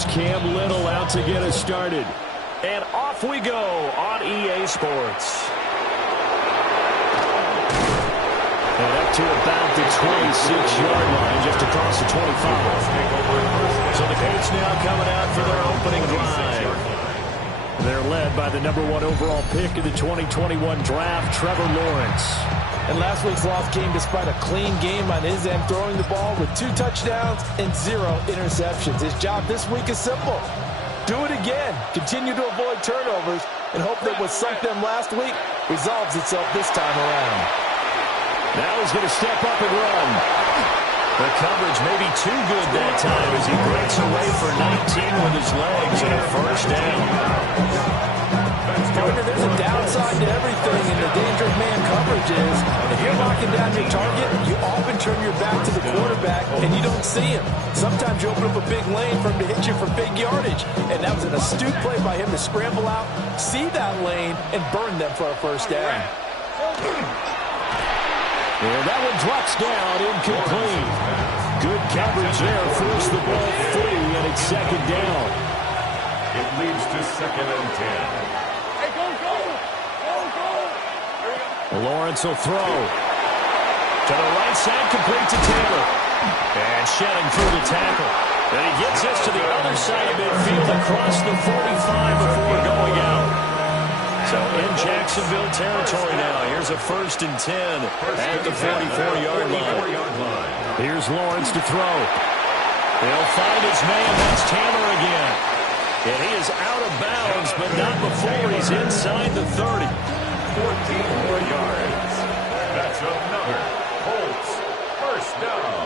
Here's Cam Little out to get us started. And off we go on EA Sports. And up to about the 26-yard line, just across the 25. So the Colts now coming out for their opening drive. They're led by the #1 overall pick in the 2021 draft, Trevor Lawrence. And last week's loss came despite a clean game on his end, throwing the ball with 2 touchdowns and 0 interceptions. His job this week is simple. Do it again. Continue to avoid turnovers and hope that what sunk them last week resolves itself this time around. Now he's going to step up and run. The coverage may be too good that time as he breaks away for 19 with his legs and a first down. Partner, there's a downside to everything, and the danger of man coverage is if you're locking down your target, you often turn your back to the quarterback and you don't see him. Sometimes you open up a big lane for him to hit you for big yardage, and that was an astute play by him to scramble out, see that lane, and burn them for a first down. And that one drops down, incomplete. Good coverage there, forced the ball free, and it's second down. It leads to 2nd and 10. Lawrence will throw. To the right side, complete to Taylor. And shedding through the tackle. And he gets us to the other side of midfield across the 45 before going out. So in Jacksonville territory now. Here's a 1st and 10 at the 44-yard line. Here's Lawrence to throw. He'll find his man. That's Taylor again. And he is out of bounds, but not before he's inside the 30. 14 more yards. That's another Colts first down.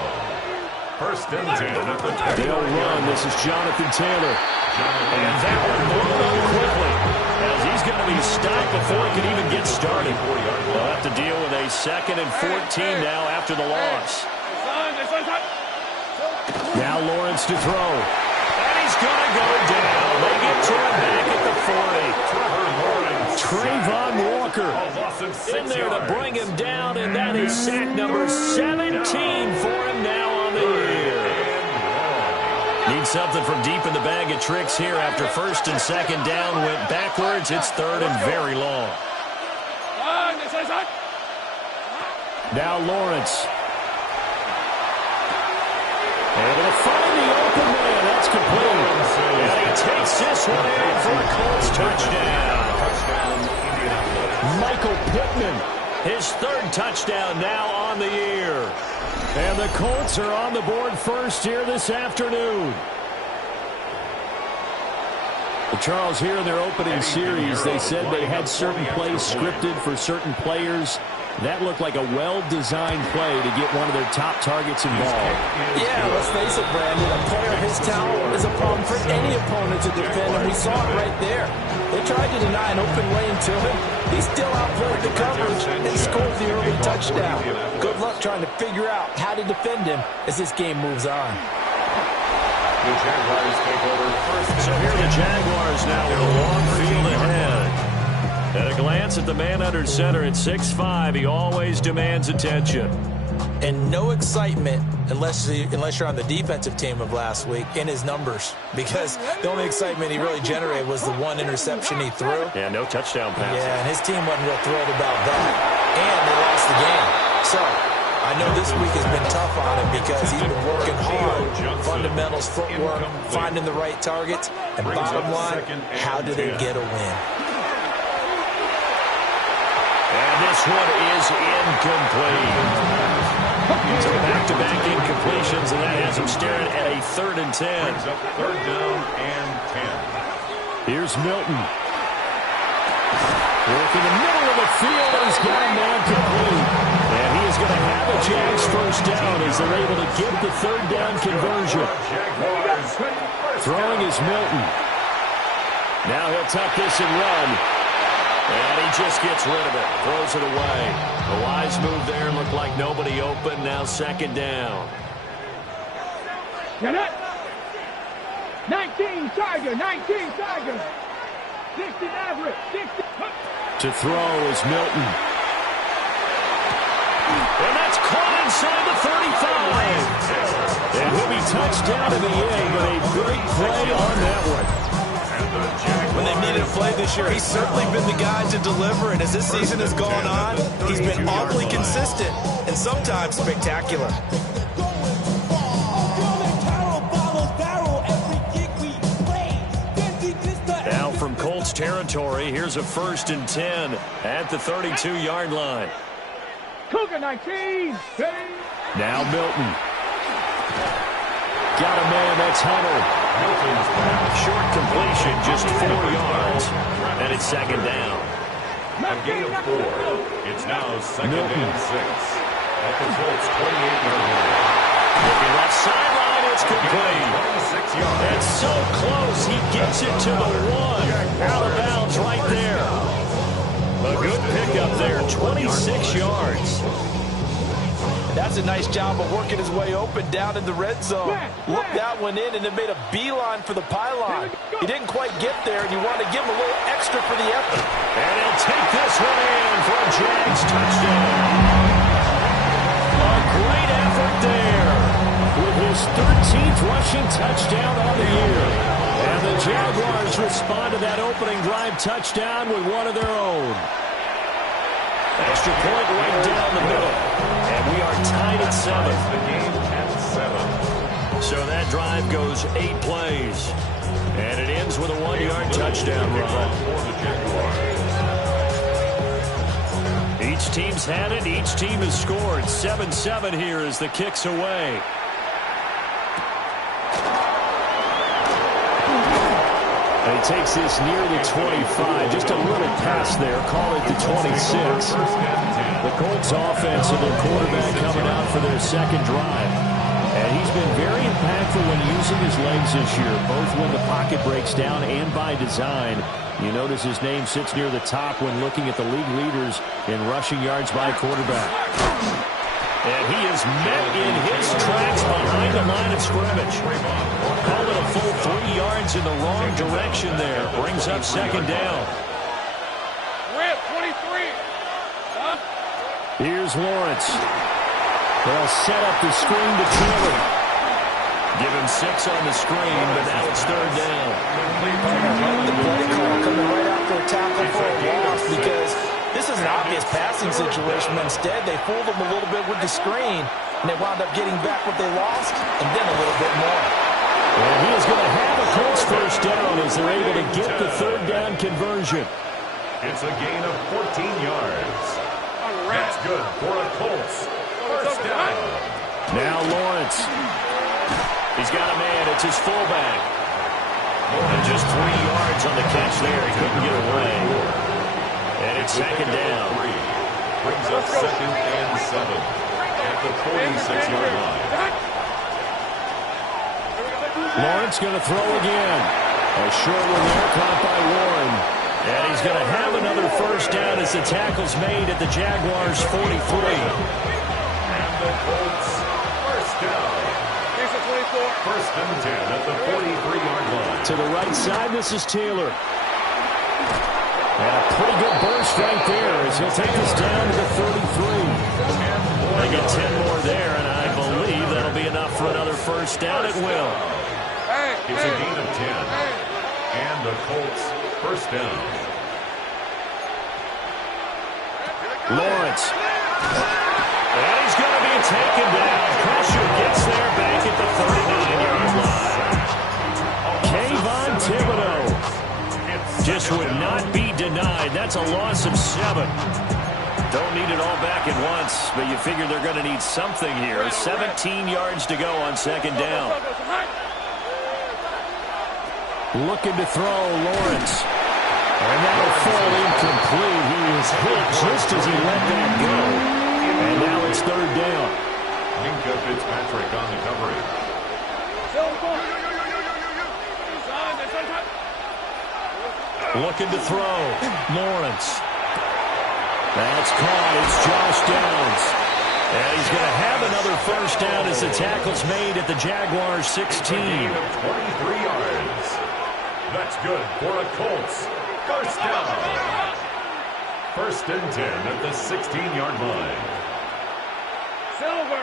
1st and 10 at the 20. They'll run. This is Jonathan Taylor. And that one blown up quickly as he's going to be stopped before he can even get started. They'll have to deal with a 2nd and 14 now after the loss. Now Lawrence to throw. And he's going to go down. They get to him back at the 40. Trayvon Walker in there to bring him down, and that is sack number 17 for him now on the year. Need something from deep in the bag of tricks here after 1st and 2nd down went backwards. It's 3rd and very long. Now Lawrence. Able to find the open man. That's complete. And he takes this one in for a Colts touchdown. Michael Pittman, his 3rd touchdown now on the year. And the Colts are on the board first here this afternoon. Well, Charles, here in their opening series, they said they had certain plays scripted for certain players. That looked like a well-designed play to get one of their top targets involved. Yeah, let's face it, Brandon. A player of his talent is a problem for any opponent to defend, and we saw it right there. They tried to deny an open lane to him. He still outplayed the coverage and scored the early touchdown. Good luck trying to figure out how to defend him as this game moves on. The Jaguars take over first. So here are the Jaguars now with a long field ahead. At a glance at the man under center at 6'5", he always demands attention. And no excitement unless you're on the defensive team of last week in his numbers, because the only excitement he really generated was the 1 interception he threw. Yeah, no touchdown passes. Yeah, and his team wasn't real thrilled about that. And they lost the game. So I know this week has been tough on him because he's been working hard, fundamentals, footwork, finding the right targets, and bottom line, how do they get a win? And this one is incomplete. So back-to-back incompletions, and that has him staring at a 3rd and 10. 3rd down and 10. Here's Milton. Working the middle of the field, and he's got him now complete. And he is going to have a Jags first down as they're able to get the 3rd down conversion. Throwing is Milton. Now he'll tuck this and run. And he just gets rid of it. Throws it away. A wise move there. Looked like nobody open. Now 2nd down. 19 Tiger, 19 Tiger. 60 Maverick, 60. To throw is Milton. And that's caught inside the 35. And he'll be touched down in the end, but a great play on that one. When they've needed a play this year, he's certainly been the guy to deliver, and as this season has gone on, he's been awfully consistent and sometimes spectacular. Now from Colts territory, here's a 1st and 10 at the 32-yard line. Cougar 19. Now Milton. Got a man, that's Hunter. Short completion, just 4 yards. And it's 2nd down. A gain of 4. It's now 2nd and 6. At the Colts 28-yard line. Looking left sideline, it's complete. 26 yards. That's so close, he gets it to the 1. Out of bounds right there. A good pickup there, 26 yards. That's a nice job of working his way open down in the red zone. Looked that one in and then made a beeline for the pylon. He didn't quite get there, and you want to give him a little extra for the effort. And he'll take this one in for a Jags touchdown. A great effort there with his 13th rushing touchdown on the year. And the Jaguars respond to that opening drive touchdown with one of their own. Extra point right down the middle. And we are tied at 7. The game at 7. So that drive goes 8 plays. And it ends with a 1-yard touchdown run. Each team's had it. Each team has scored. 7-7 here as the kick's away. And he takes this near the 25. Just a little pass there. Call it the 26. The Colts offense and their quarterback coming out for their 2nd drive. And he's been very impactful when using his legs this year, both when the pocket breaks down and by design. You notice his name sits near the top when looking at the league leaders in rushing yards by quarterback. And he is met in his tracks behind the line of scrimmage. Call it a full 3 yards in the wrong direction there. Brings up 2nd down. Rip, 23. Here's Lawrence. They'll set up the screen to Taylor. Give him 6 on the screen, but now it's 3rd down. The play call coming right after a tackle for a loss because this is an obvious passing situation. Instead, they fooled him a little bit with the screen, and they wound up getting back what they lost and then a little bit more. And he is going to have a Colts 1st down as they're able to get the 3rd down conversion. It's a gain of 14 yards. That's good for a Colts 1st down. Now Lawrence. He's got a man. It's his fullback. And just 3 yards on the catch there. He couldn't get away. And it's 2nd down. Brings up 2nd and 7 at the 46-yard line. Lawrence going to throw again. A short one there caught by Warren. And he's going to have another 1st down as the tackle's made at the Jaguars' 43. And the Colts 1st down. 1st and 10 at the 43-yard line. To the right side, this is Taylor. And a pretty good burst right there as he'll take this down to the 33. They get 10 more there, and I believe that'll be enough for another 1st down. It will. It's a gain of 10. And the Colts 1st down. Lawrence. And he's going to be taken down. Pressure gets there back at the 39-yard line. Kayvon Thibodeaux just would not be denied. That's a loss of 7. Don't need it all back at once, but you figure they're going to need something here. 17 yards to go on 2nd down. Looking to throw, Lawrence. And that'll fall incomplete. He was hit just as he let that go. And now it's 3rd down. Minkah Fitzpatrick on the coverage. Looking to throw, Lawrence. That's caught. It's Josh Downs. And he's going to have another 1st down as the tackle's made at the Jaguars' 16. 23 yards. That's good for a Colts 1st down. 1st and 10 at the 16-yard line. Silver.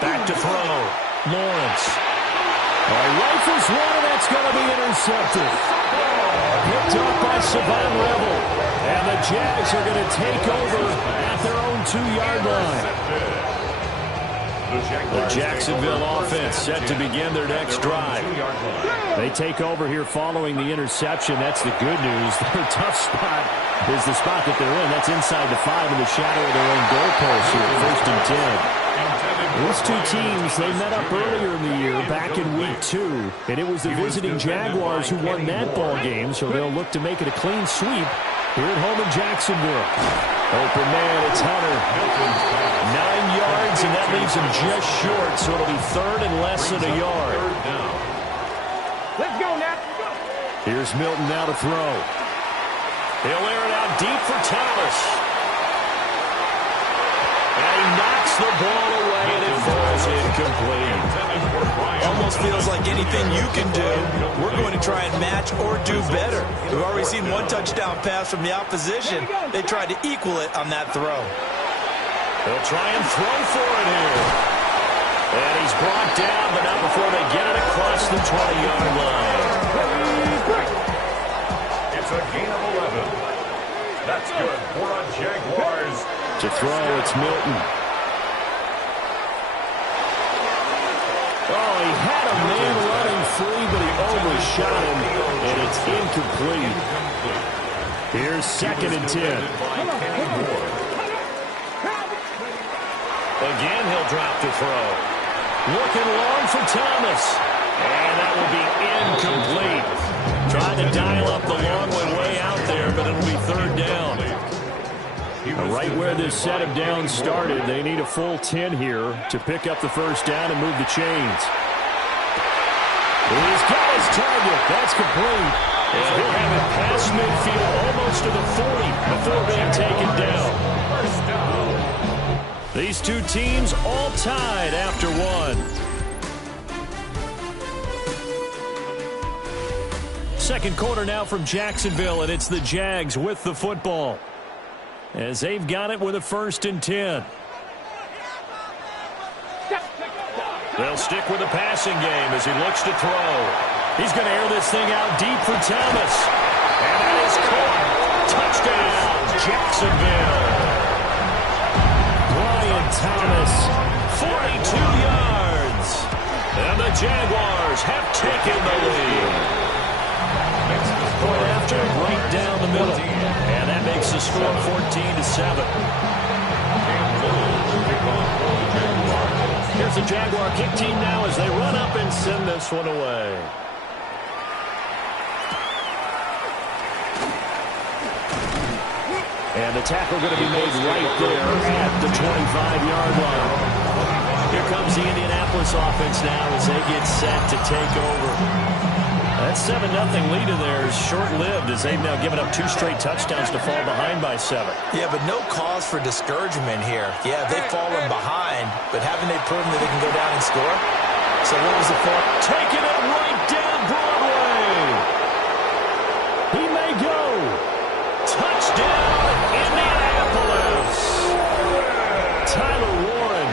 Back to throw. Lawrence. Rifles one, and that's going to be intercepted. Picked up by Savon Rebel. And the Jags are going to take over at their own 2-yard line. The Jacksonville offense set to begin their next drive. They take over here following the interception. That's the good news. Their tough spot is the spot that they're in. That's inside the 5 in the shadow of their own goalpost here at 1st and 10. These two teams, they met up earlier in the year, back in week 2, and it was the visiting Jaguars who won that ball game, so they'll look to make it a clean sweep here at home in Jacksonville. Open man, it's Hunter. 9 yards, and that leaves him just short, so it'll be 3rd and less than a yard. Let's go, Nat. Here's Milton now to throw. He'll air it out deep for Thomas. And he knocks the ball away, and it falls incomplete. Almost feels like anything you can do, we're going to try and match or do better. We've already seen one touchdown pass from the opposition. They tried to equal it on that throw. They'll try and throw for it here. And he's brought down, but not before they get it across the 20-yard line. It's a gain of 11. That's good for a Jaguars. To throw, it's Milton. Oh, he had a man running free, but he overshot him, and it's incomplete. Here's 2nd and 10. Again, he'll drop to throw. Looking long for Thomas. And that will be incomplete. Trying to dial up the long one way out there, but it'll be 3rd down. Right where this set of downs started, they need a full 10 here to pick up the 1st down and move the chains. He's got his target. That's complete. And he'll have it past midfield almost to the 40 before being taken down. These two teams all tied after one. Second quarter now from Jacksonville, and it's the Jags with the football, as they've got it with a 1st and 10. They'll stick with the passing game as he looks to throw. He's going to air this thing out deep for Thomas. And that is caught. Touchdown, Jacksonville. Brian Thomas, 42 yards. And the Jaguars have taken the lead. Point after, right down the middle. And that makes the score 14-7. Here's the Jaguar kick team now as they run up and send this one away. And the tackle going to be made right there at the 25-yard line. Here comes the Indianapolis offense now as they get set to take over. That 7-0 lead in there is short-lived as they've now given up 2 straight touchdowns to fall behind by 7. Yeah, but no cause for discouragement here. Yeah, they've fallen behind, but haven't they proven that they can go down and score? So what was the point? Taking it right down Broadway. He may go. Touchdown, Indianapolis. Tyler Warren,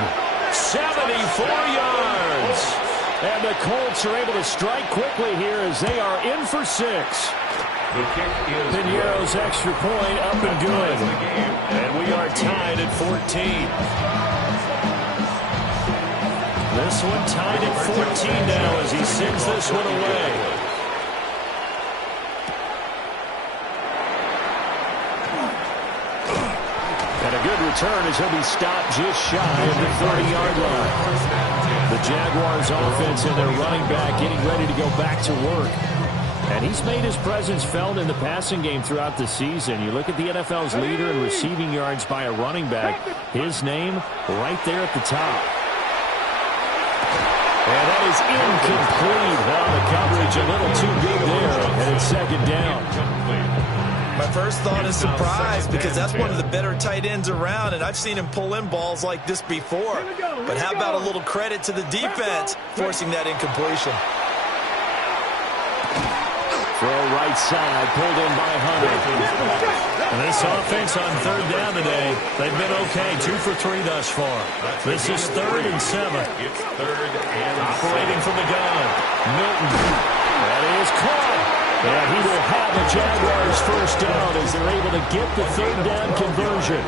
74 yards. And the Colts are able to strike quickly here as they are in for 6. Piñeiro's extra point up and good. And we are tied at 14. This one tied at 14 now as he sends this one away. And a good return as he'll be stopped just shy of the 30-yard line. The Jaguars offense and their running back getting ready to go back to work. And he's made his presence felt in the passing game throughout the season. You look at the NFL's leader in receiving yards by a running back. His name right there at the top. And that is incomplete. Well, the coverage a little too big there. And it's 2nd down. My first thought is surprise because that's one of the better tight ends around, and I've seen him pull in balls like this before. But how about a little credit to the defense forcing that incompletion? Throw right side, pulled in by Hunter. And this offense on third down today, they've been okay. 2 for 3 thus far. This is 3rd and 7. It's 3rd and operating from the gun. Milton. That is caught. And he will have the Jaguars first down as they're able to get the third down conversion.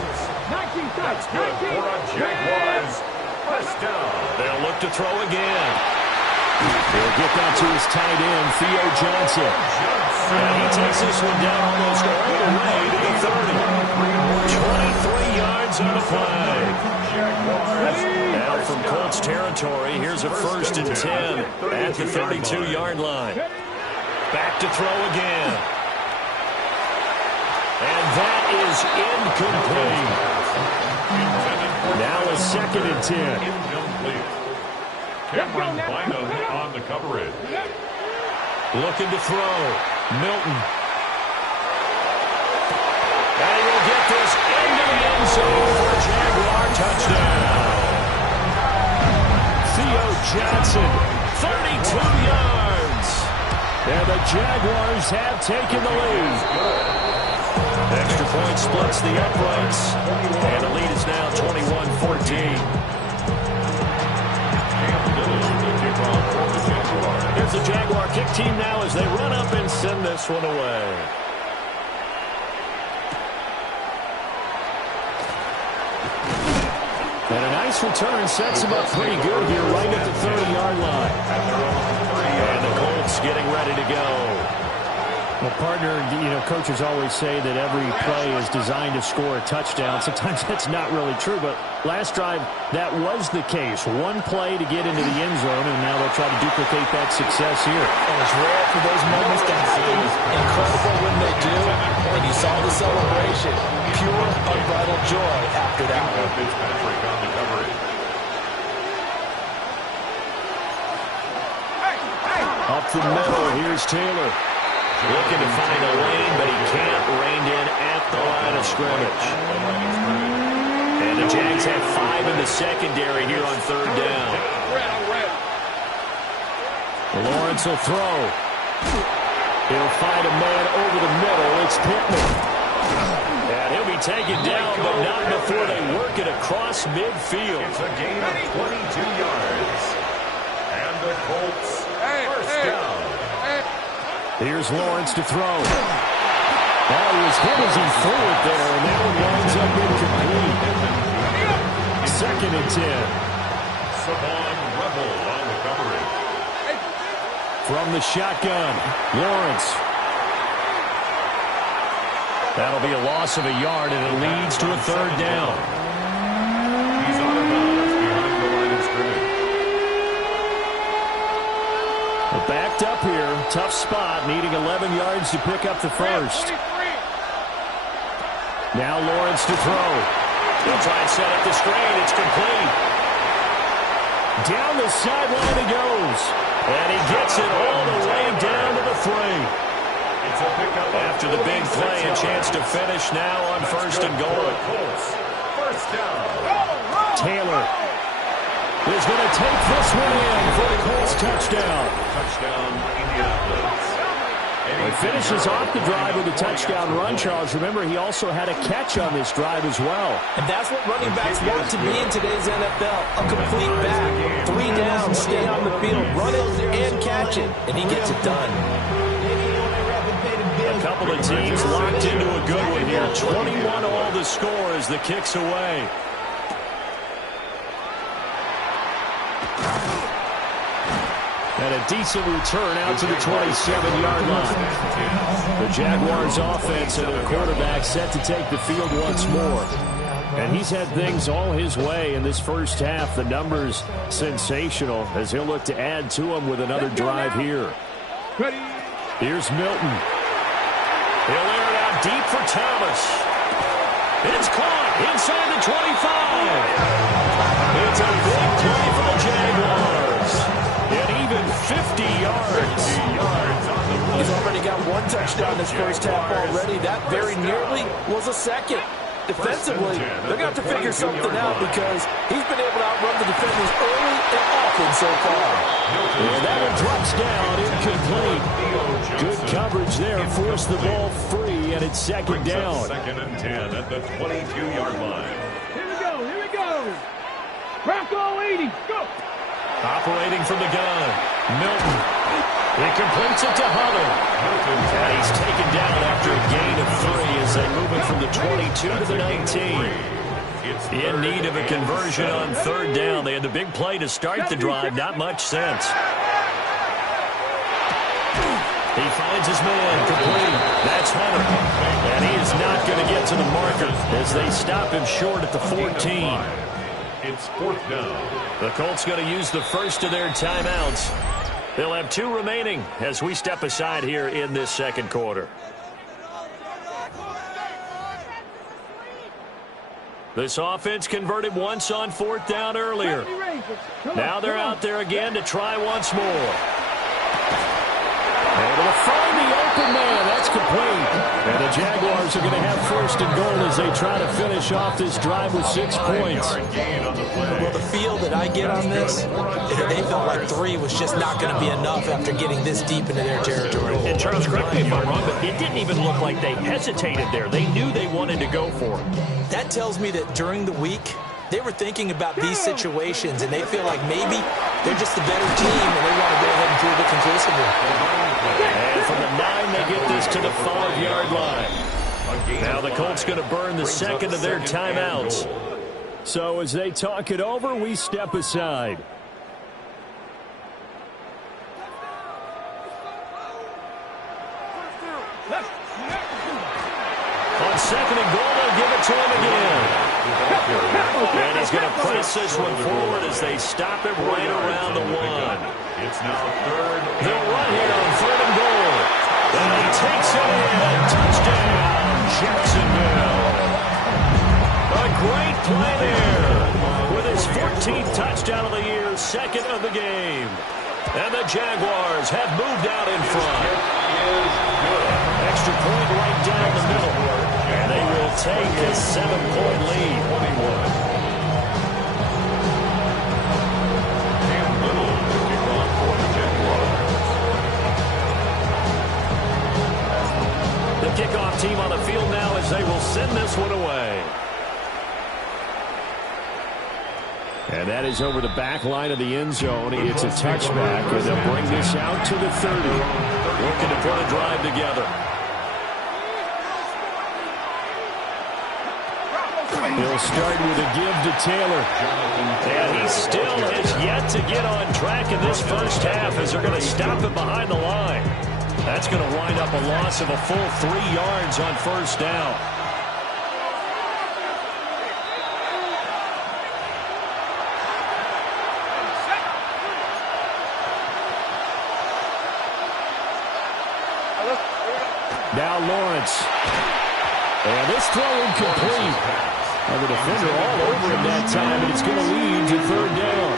19 That's good for a Jaguars first down. They'll look to throw again. He'll get that to his tight end, Theo Johnson. And he takes this one down almost all the way to the 30. 23 yards on the play. Now from Colts territory, here's a 1st and 10 at the 32-yard line. Back to throw again. And that is incomplete. Now a 2nd and 10. Incomplete. Cameron Bynum on the coverage. Looking to throw. Milton. And he'll get this into the end zone for a Jaguar touchdown. Theo Johnson, 32 yards. And the Jaguars have taken the lead. Extra point splits the uprights. And the lead is now 21-14. Here's the Jaguar kick team now as they run up and send this one away. And a nice return sets him up pretty good here right at the 30-yard line. And the Colts getting ready to go. Well, partner, coaches always say that every play is designed to score a touchdown. Sometimes that's not really true, but last drive, that was the case. One play to get into the end zone, and now they'll try to duplicate that success here. And it's rare for those moments to happen. Incredible when they do. And you saw the celebration. Pure, unbridled joy after that one. Fitzpatrick on the coverage. Up the middle, here's Taylor. Looking to find a lane, but he can't. Reined in at the line of scrimmage. And the Jags have 5 in the secondary here on 3rd down. Lawrence will throw. He'll find a man over the middle. It's Pittman. And he'll be taken down, but not before they work it across midfield. It's a gain of 22 yards. And the Colts first down. Here's Lawrence to throw. Oh, he was hit as he threw it there, and that one winds up incomplete. 2nd and 10. Savon Rebel on the coverage. From the shotgun, Lawrence. That'll be a loss of a yard, and it leads to a 3rd down. He's out of bounds behind the line of scrimmage. Backed up here, tough spot, needing 11 yards to pick up the first. Now Lawrence to throw. He'll try and set up the screen. It's complete. Down the sideline he goes. And he gets it all the way down to the 3. It's a pickup after the big play, a chance to finish now on 1st and goal. First down. Taylor is going to take this one in for the Colts touchdown. Touchdown, Indianapolis. He finishes off the drive with a touchdown run, Charles. Remember, he also had a catch on this drive as well. And that's what running backs want to be in today's NFL. A complete back. 3 down, stay on the field, run it and catch it. And he gets it done. A couple of teams locked into a good one here. 21 all the score as the kick's away. And a decent return out to the 27-yard line. The Jaguars offense and their quarterback set to take the field once more. And he's had things all his way in this first half. The numbers sensational as he'll look to add to them with another drive here. Here's Milton. He'll air it out deep for Thomas. It's caught inside the 25. It's a big play for the Jaguars. And even 50 yards. He's already got 1 touchdown this first half already. That very nearly was a 2nd. defensively, they're going to have to figure something out because he's been able to outrun the defenders early and often so far. And that one drops down, incomplete. Good coverage there, forced the ball free, and it's second down. Second and 10 at the 22-yard line. Here we go. Bronco 80, go. Operating from the gun, Milton. He completes it to Hunter. And he's taken down after a gain of 3 as they move it from the 22 to the 19. In need of a conversion on third down. They had the big play to start the drive. Not much sense. He finds his man complete. That's Hunter. And he is not going to get to the marker as they stop him short at the 14. It's fourth down. The Colts going to use the first of their timeouts. They'll have 2 remaining as we step aside here in this second quarter. This offense converted once on fourth down earlier. Now they're out there again to try once more. Able to find the open man. That's complete. And the Jaguars are going to have first and goal as they try to finish off this drive with 6 points. Well, the feel that I get on this is that they felt like 3 was just not going to be enough after getting this deep into their territory. And Charles, correct me if I'm wrong, but it didn't even look like they hesitated there. They knew they wanted to go for it. That tells me that during the week, they were thinking about these situations, and they feel like maybe they're just the better team, and they want to go ahead and prove it conclusively. And from the 9, they get this to the 5-yard line. Now the Colts going to burn the second of their timeouts. So as they talk it over, we step aside. On second and goal, they'll give it to him again. And he's going to press this one forward as they stop him right around the 1. It's now third. They'll run here on third and goal. And he takes it in. Touchdown, Jacksonville. A great play there with his 14th touchdown of the year, second of the game. And the Jaguars have moved out in front. Extra point right down the middle. And they will take a 7-point lead. 21. The kickoff team on the field now as they will send this one away. And that is over the back line of the end zone. It's a touchback, and they'll bring this out to the 30. Looking to put a drive together. He'll start with a give to Taylor. And he still has yet to get on track in this first half as they're going to stop him behind the line. That's going to wind up a loss of a full 3 yards on first down. Now Lawrence. And this throw incomplete. And the defender all over him that time, and it's going to lead to third down.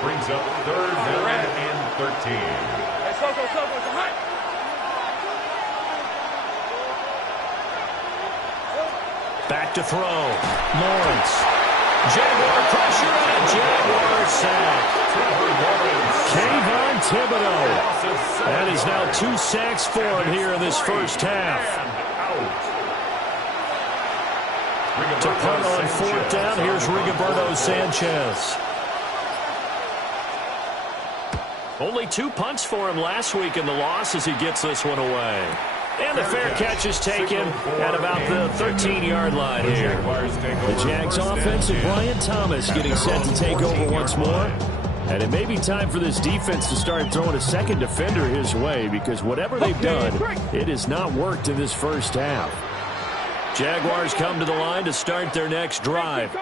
Brings up third down and 13. Back to throw. Lawrence. Jaguar pressure and a Jaguar sack. Kayvon Thibodeaux. That is now 2 sacks for him here in this first half. To punt on fourth down, here's Rigoberto Sanchez. Only 2 punts for him last week in the loss as he gets this one away. And the fair catch is taken at about the 13-yard line here. The Jags offense and Brian Thomas getting set to take over once more. And it may be time for this defense to start throwing a second defender his way, because whatever they've done, it has not worked in this first half. Jaguars come to the line to start their next drive. To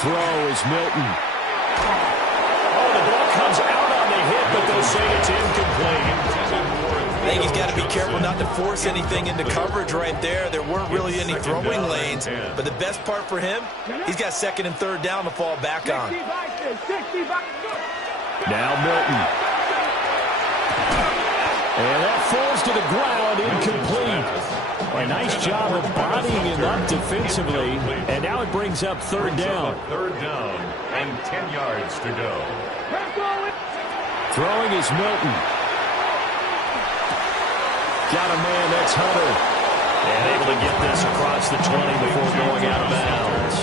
throw is Milton. Oh, the ball comes out on the hit, but they'll say it's incomplete. I think he's got to be careful not to force anything into coverage right there. There weren't really any throwing lanes, but the best part for him, he's got second and third down to fall back on. Now Milton. And that falls to the ground, incomplete. Yeah, nice job of bodying him up defensively. And now it brings up third down. Third down and 10 yards to go. Throwing is Milton. Got a man, that's Hunter. And able to get this across the 20 before going out of bounds.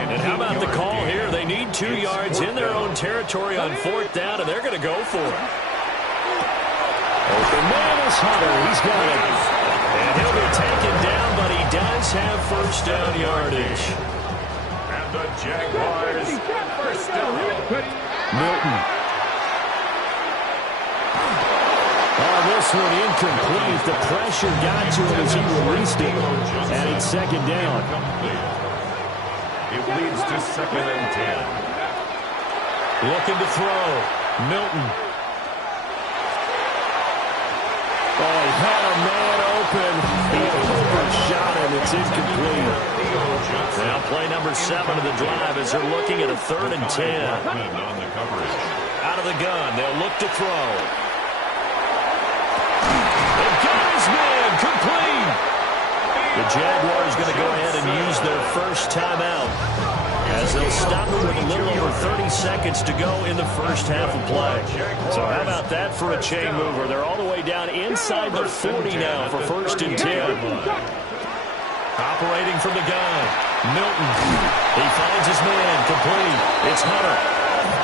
And how about the call here? They need 2 yards in their own territory on fourth down, and they're going to go for it. Open man is Hunter. He's got it. And he'll be taken down, but he does have first down yardage. And the Jaguars first down. Milton. Oh, this one incomplete. The pressure got to him as he released it. And it's second down. It leads to second and 10. Looking to throw. Milton. Oh, he had a man open. He overshot him. It's incomplete. Now play number 7 of the drive as they're looking at a third and 10. On the coverage. Out of the gun. They'll look to throw. They've got his man. Complete. The Jaguars going to go ahead and use their first timeout as they'll stop it with a little over 30 seconds to go in the first half of play. So how about that for a chain mover? They're all the way down inside the 40 now for first and 10. Operating from the gun. Milton. He finds his man. Complete. It's Hunter.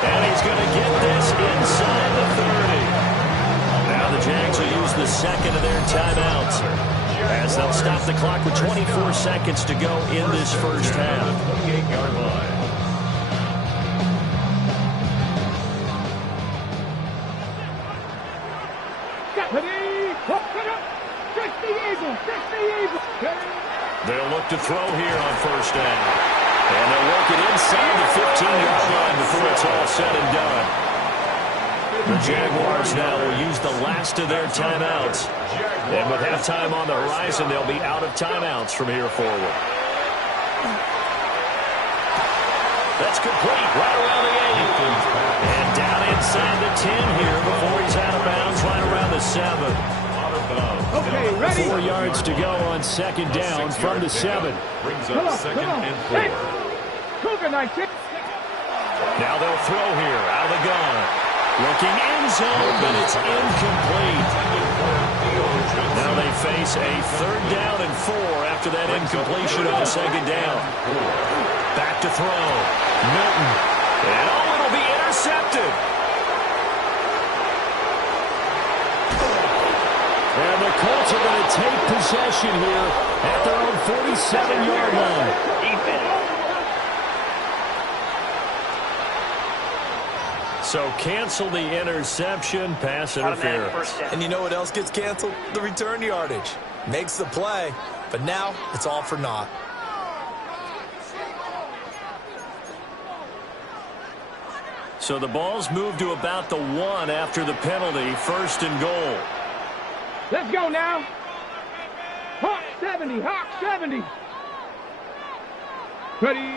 And he's going to get this inside the 30. Now the Jags will use the second of their timeouts as they'll stop the clock with 24 seconds to go in this first half. 28-yard line. They'll look to throw here on first down. And they'll work it inside the 15-yard line before it's all said and done. The Jaguars now will use the last of their timeouts. And with halftime on the horizon, they'll be out of timeouts from here forward. That's complete right around the 8. And down inside the 10 here before he's out of bounds right around the 7. Okay, ready? 4 yards to go on second down from the 7. Brings up second and 4. Hey. Cougar 19. Now they'll throw here out of the gun. Looking end zone, but it's incomplete. Now they face a third down and 4 after that incompletion on second down. Back to throw. Milton. And oh, it'll be intercepted. And the Colts are going to take possession here at their own 47-yard line. So cancel the interception, pass interference. And you know what else gets canceled? The return yardage. Makes the play, but now it's all for naught. So the ball's moved to about the 1 after the penalty, first and goal. Let's go now. Hawk 70, Hawk 70. Ready?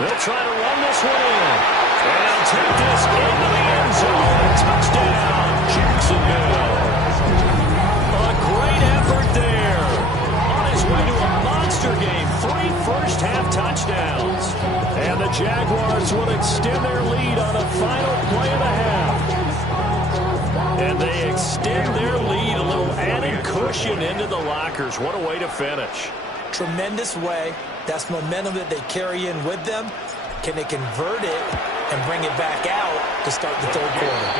They'll try to run this one in. And they'll take this into the end zone. Touchdown, Jacksonville. A great effort there. On his way to a monster game. 3 first-half touchdowns. And the Jaguars will extend their lead on the final play of the half. And they extend their lead, a little added cushion into the lockers. What a way to finish. Tremendous way. That's momentum that they carry in with them. Can they convert it and bring it back out to start the third quarter?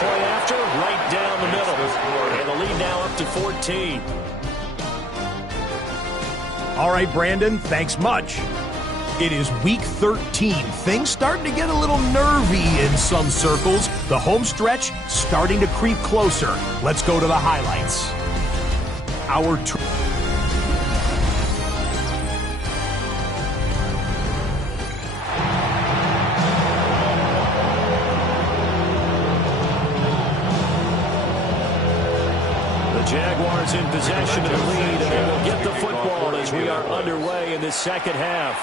Play after, right down the middle. And the lead now up to 14. All right, Brandon, thanks much. It is week 13. Things starting to get a little nervy in some circles. The home stretch starting to creep closer. Let's go to the highlights. Jaguars in possession of the lead, and they will get the football as we are underway in the second half.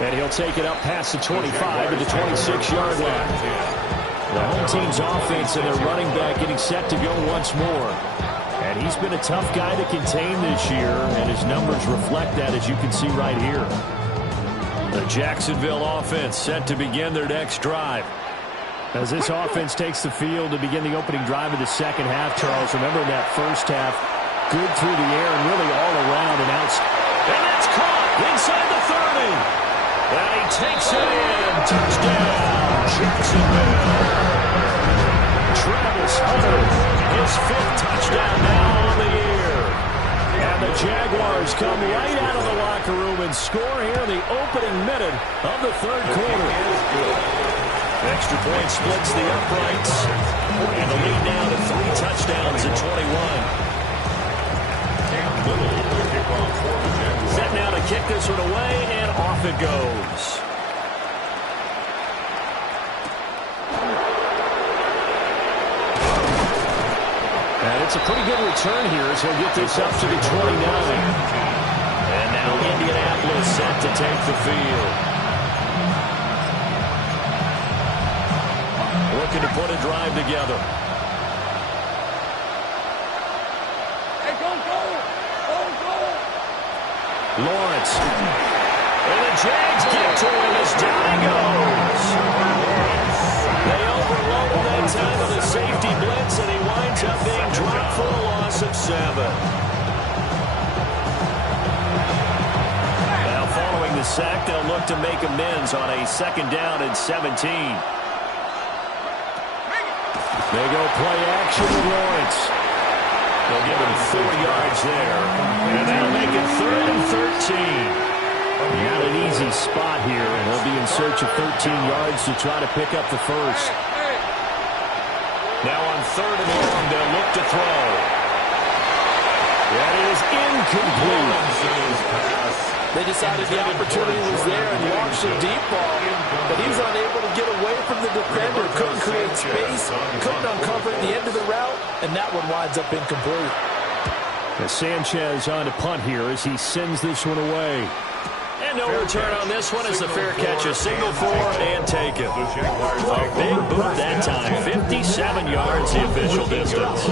And he'll take it up past the 25 to the 26-yard line. The home team's offense and their running back getting set to go once more. And he's been a tough guy to contain this year, and his numbers reflect that, as you can see right here. The Jacksonville offense set to begin their next drive. As this offense takes the field to begin the opening drive of the second half, Charles, remember in that first half, good through the air and really all around and out. And that's caught inside the 30. And he takes it in. Touchdown, Jacksonville. Travis Hunter, his 5th touchdown now on the year. And the Jaguars come right out of the locker room and score here in the opening minute of the third quarter. Extra point splits the uprights. And the lead now to 3 touchdowns at 21. Set now to kick this one away, and off it goes. And it's a pretty good return here as he'll get this up to the 29. And now Indianapolis set to take the field. Looking to put a drive together. Lawrence. And the Jags get to him as down he goes. They overloaded that time of the safety blitz, and he winds up being dropped for a loss of 7. Now following the sack, they'll look to make amends on a 2nd down and 17. They go play action with Lawrence. They'll give him 4 yards there. And that'll make it 3rd and 13. Not an easy spot here, and he'll be in search of 13 yards to try to pick up the first. Now on 3rd and long, they'll look to throw. That is incomplete. They decided the opportunity was there and launched a deep ball, but he was unable to get away from the defender, couldn't create space, couldn't uncover the end of the route, and that one winds up incomplete. As Sanchez on to punt here as he sends this one away. And no return on this one as the fair catch is signaled for and taken. A big boot that time, 57 yards the official distance.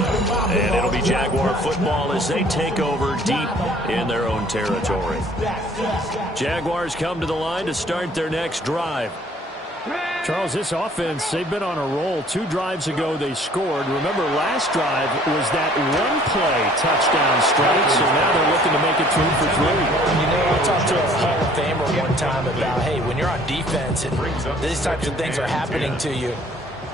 And it'll be Jaguar football as they take over deep in their own territory. Jaguars come to the line to start their next drive. Charles, this offense, they've been on a roll. 2 drives ago, they scored. Remember, last drive was that one-play touchdown strike, so now they're looking to make it 3 for 3. You know, I talked to a Hall of Famer one time about, hey, when you're on defense and these types of things are happening to you,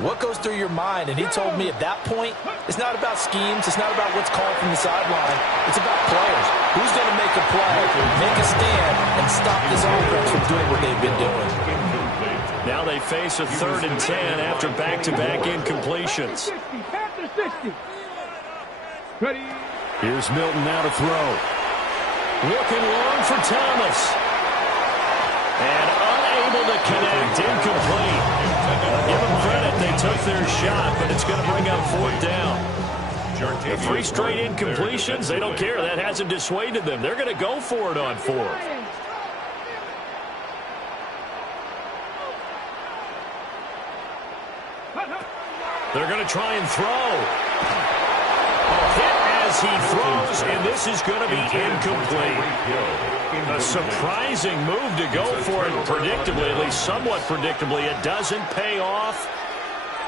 what goes through your mind? And he told me at that point, it's not about schemes. It's not about what's called from the sideline. It's about players. Who's going to make a play, make a stand, and stop this offense from doing what they've been doing? Now they face a 3rd and 10 after back-to-back incompletions. 60, Panther 60. Ready. Here's Milton now to throw. Looking long for Thomas. And unable to connect, incomplete. Give them credit, they took their shot, but it's going to bring up 4th down. The 3 straight incompletions, they don't care. That hasn't dissuaded them. They're going to go for it on 4th. They're going to try and throw. A hit as he throws, and this is going to be incomplete. A surprising move to go for it predictably, at least somewhat predictably. It doesn't pay off.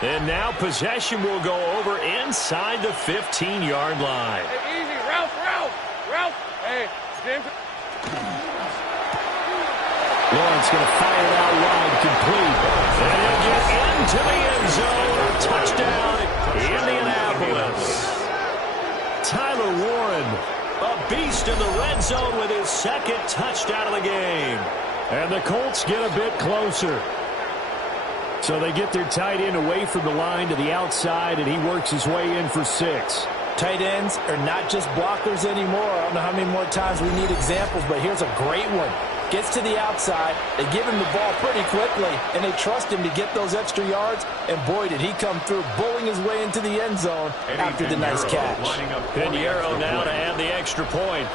And now possession will go over inside the 15-yard line. Hey, easy. Ralph. Hey, James. Lawrence going to fire it out wide, complete. And he'll get into the end zone. Touchdown, Indianapolis. Tyler Warren, a beast in the red zone with his 2nd touchdown of the game. And the Colts get a bit closer. So they get their tight end away from the line to the outside, and he works his way in for 6. Tight ends are not just blockers anymore. I don't know how many more times we need examples, but here's a great one. Gets to the outside, they give him the ball pretty quickly, and they trust him to get those extra yards, and boy, did he come through, bowling his way into the end zone after the nice catch. Pinheiro now to add the extra point.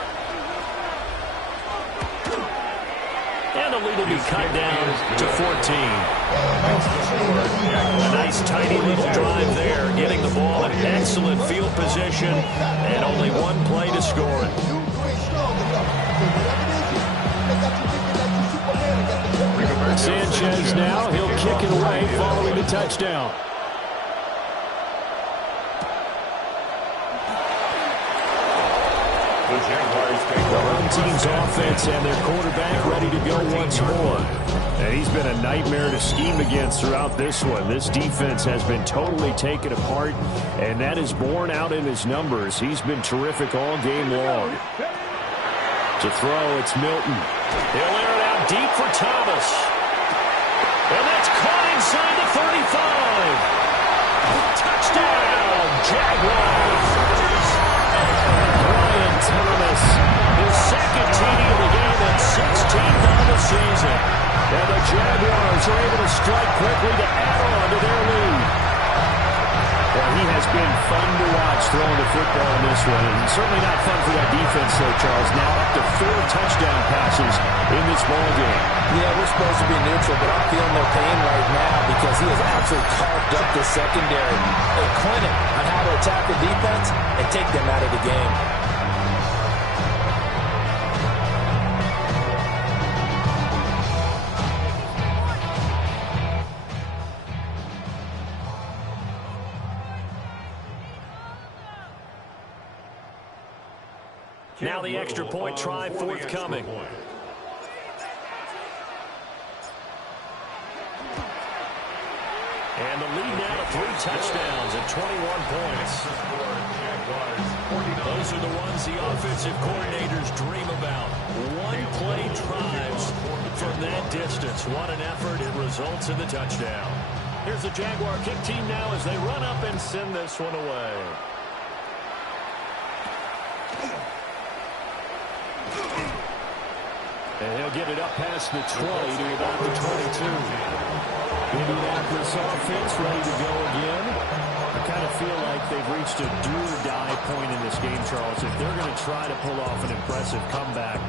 And the the lead will be cut down to 14. A nice, tidy little drive there, getting the ball in excellent field position, and only one play to score it. Sanchez now, he'll kick it away following the touchdown. The home team's offense and their quarterback ready to go once more. And he's been a nightmare to scheme against throughout this one. This defense has been totally taken apart, and that is borne out in his numbers. He's been terrific all game long. To throw, it's Milton. He'll air it out deep for Thomas. And that's caught inside the 35. Touchdown, Jaguars. Brian Thomas, his second TD of the game and 16th on the season. And the Jaguars are able to strike quickly to add on to their lead. Well, he has been fun to watch throwing the football in this one. And certainly not fun for that defense, though, Charles. Now up to 4 touchdown passes in this ball game. Yeah, we're supposed to be neutral, but I'm feeling their pain right now because he has absolutely carved up the secondary. A clinic on how to attack the defense and take them out of the game. Now the extra point try forthcoming. And the lead now to 3 touchdowns and 21 points. Those are the ones the offensive coordinators dream about. One-play drives from that distance. What an effort. It results in the touchdown. Here's the Jaguar kick team now as they run up and send this one away. And he'll get it up past the 20 to about the 22. Indianapolis offense ready to go again. I kind of feel like they've reached a do-or-die point in this game, Charles. If they're going to try to pull off an impressive comeback,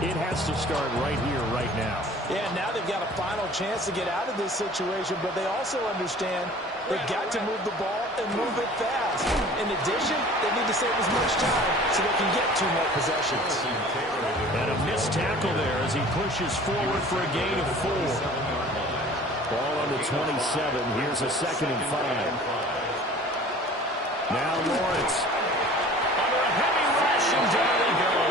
it has to start right here, right now. Yeah, now they've got a final chance to get out of this situation, but they also understand they've got to move the ball and move it fast. In addition, they need to save as much time so they can get 2 more possessions. And a missed tackle there as he pushes forward for a gain of 4. Ball on the 27. Here's a 2nd and 5. Now Lawrence. Under a heavy rush, and down he goes.